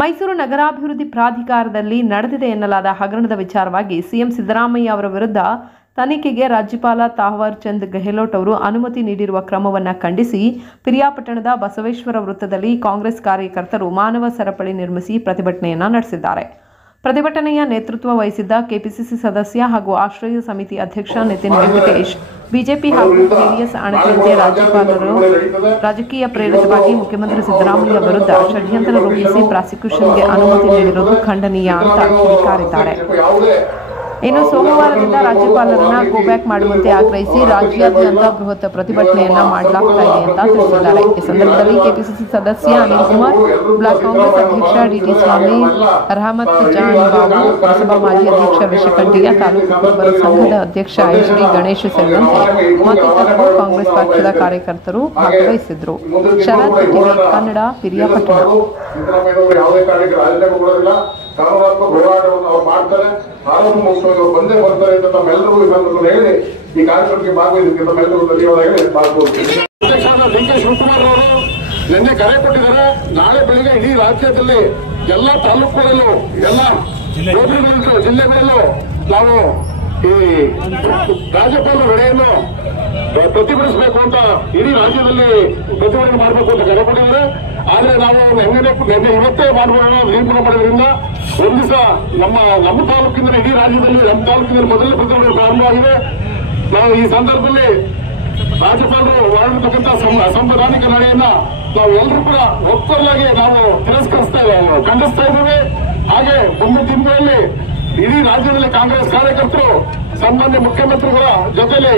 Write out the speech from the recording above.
ಮೈಸೂರು ನಗರಾಭಿವೃದ್ಧಿ ಪ್ರಾಧಿಕಾರದಲ್ಲಿ ನಡೆದಿದೆ ಎನ್ನಲಾದ ಹಗರಣದ ವಿಚಾರವಾಗಿ ಸಿಎಂ ಸಿದ್ದರಾಮಯ್ಯ ಅವರ ವಿರುದ್ಧ ತನಿಖೆಗೆ ರಾಜ್ಯಪಾಲ ತಾವರ್ ಚಂದ್ ಗೆಹ್ಲೋಟ್ ಅವರು ಅನುಮತಿ ನೀಡಿರುವ ಕ್ರಮವನ್ನು ಖಂಡಿಸಿ ಪಿರಿಯಾಪಟ್ಟಣದ ಬಸವೇಶ್ವರ ವೃತ್ತದಲ್ಲಿ ಕಾಂಗ್ರೆಸ್ ಕಾರ್ಯಕರ್ತರು ಮಾನವ ಸರಪಳಿ ನಿರ್ಮಿಸಿ ಪ್ರತಿಭಟನೆಯನ್ನು ನಡೆಸಿದ್ದಾರೆ. ಪ್ರತಿಭಟನೆಯ ನೇತೃತ್ವ ವಹಿಸಿದ್ದ ಕೆಪಿಸಿಸಿ ಸದಸ್ಯ ಹಾಗೂ ಆಶ್ರಯ ಸಮಿತಿ ಅಧ್ಯಕ್ಷ ನಿತಿನ್ ವೆಂಕಟೇಶ್, ಬಿಜೆಪಿ ಹಾಗೂ ಜೆಡಿಎಸ್ ಅಣತಿಯಂತೆ ರಾಜ್ಯಪಾಲರು ರಾಜಕೀಯ ಪ್ರೇರಿತವಾಗಿ ಮುಖ್ಯಮಂತ್ರಿ ಸಿದ್ದರಾಮಯ್ಯ ವಿರುದ್ಧ ಷಡ್ಯಂತ್ರ ರೂಪಿಸಿ ಪ್ರಾಸಿಕ್ಯೂಷನ್ಗೆ ಅನುಮತಿ ನೀಡಿರುವುದು ಖಂಡನೀಯ ಅಂತ ಕಿಡಿಕಾರಿದ್ದಾರೆ. ಇನ್ನು ಸೋಮವಾರದಿಂದ ರಾಜ್ಯಪಾಲರನ್ನ ಗೋಬ್ಯಾಕ್ ಮಾಡುವಂತೆ ಆಗ್ರಹಿಸಿ ರಾಜ್ಯಾದ್ಯಂತ ಬೃಹತ್ ಪ್ರತಿಭಟನೆಯನ್ನ ಮಾಡಲಾಗ್ತಾ ಇದೆ ಅಂತ ತಿಳಿಸಿದ್ದಾರೆ. ಈ ಸಂದರ್ಭದಲ್ಲಿ ಕೆಪಿಸಿಸಿ ಸದಸ್ಯ ಅನಿಲ್ ಕುಮಾರ್, ಬ್ಲಾಕ್ ಕಾಂಗ್ರೆಸ್ ಅಧ್ಯಕ್ಷ ಡಿಟಿ ಸ್ವಾಮಿ, ರಹಮತ್ ಜಾನ್ ಬಾಬು, ಪುರಸಭಾ ಮಾಜಿ ಅಧ್ಯಕ್ಷ ವಿಷಕಂಠಯ್ಯ, ತಾಲೂಕು ಕುರುಬರ ಸಂಘದ ಅಧ್ಯಕ್ಷ ಎಚ್.ಡಿ. ಗಣೇಶ್ ಸೇರಿದಂತೆ ಮತ್ತಿತರರು ಕಾಂಗ್ರೆಸ್ ಪಕ್ಷದ ಕಾರ್ಯಕರ್ತರು ಭಾಗವಹಿಸಿದ್ರು. ಶರತ್ ಟಿವಿ ಕನ್ನಡ, ಪಿರಿಯಾಪಟ್ಟಣ. ಕಾನೂನಾತ್ಮಕ ಹೋರಾಟವನ್ನು ಅವರು ಮಾಡ್ತಾರೆ, ಆರೋಪ ಮುಗಿಸೋದು ಬಂದೇ ಬರ್ತಾರೆ ಅಂತ ತಮ್ಮೆಲ್ಲರಿಗೂ ಹೇಳಿ ಈ ಕಾರ್ಯಕ್ರಮಕ್ಕೆ ಭಾಗವಹಿಸಿದ್ದಕ್ಕೆ ತಮ್ಮೆಲ್ಲರಿಗೂ ಧನ್ಯವಾದ ಹೇಳಿ ಭಾಗವಹಿಸ್ತೀನಿ. ಅಧ್ಯಕ್ಷರಾದ ಡಿ.ಕೆ. ಶಿವಕುಮಾರ್ ಅವರು ನಿನ್ನೆ ಕರೆ ಕೊಟ್ಟಿದ್ದಾರೆ. ನಾಳೆ ಬೆಳಿಗ್ಗೆ ಇಡೀ ರಾಜ್ಯದಲ್ಲಿ ಎಲ್ಲ ತಾಲೂಕುಗಳಲ್ಲೂ ಎಲ್ಲ ಜಿಲ್ಲೆಗಳಲ್ಲೂ ನಾವು ಈ ರಾಜ್ಯಪಾಲರ ನಡೆಯನ್ನು ಪ್ರತಿಭಟಿಸಬೇಕು ಅಂತ ಇಡೀ ರಾಜ್ಯದಲ್ಲಿ ಪ್ರತಿಭಟನೆ ಮಾಡಬೇಕು ಅಂತ ಕರೆ ಕೊಟ್ಟಿದ್ದಾರೆ. ಆದ್ರೆ ನಾವು ಇವತ್ತೇ ಮಾಡಬಹುದು ತೀರ್ಮಾನ ಮಾಡೋದ್ರಿಂದ ಒಂದು ದಿವಸ ನಮ್ಮ ತಾಲೂಕಿಂದ ಇಡೀ ರಾಜ್ಯದಲ್ಲಿ ನಮ್ಮ ತಾಲೂಕಿನಲ್ಲಿ ಮೊದಲನೇ ಪ್ರತಿಭಟನೆ ಪ್ರಾರಂಭವಾಗಿದೆ. ನಾವು ಈ ಸಂದರ್ಭದಲ್ಲಿ ರಾಜ್ಯಪಾಲರು ಮಾಡಿರ್ತಕ್ಕಂಥ ಅಸಂವಿಧಾನಿಕ ನಡೆಯನ್ನ ನಾವು ಎಲ್ಲರೂ ಕೂಡ ಒಕ್ಕೊರಲಾಗಿ ನಾವು ಖಂಡಿಸ್ತಾ ಇದ್ದೇವೆ. ಹಾಗೆ ಮುಂದಿನ ದಿನಗಳಲ್ಲಿ ಇಡೀ ರಾಜ್ಯದಲ್ಲಿ ಕಾಂಗ್ರೆಸ್ ಕಾರ್ಯಕರ್ತರು ಸಾಮಾನ್ಯ ಮುಖ್ಯಮಂತ್ರಿಗಳ ಜೊತೆಲಿ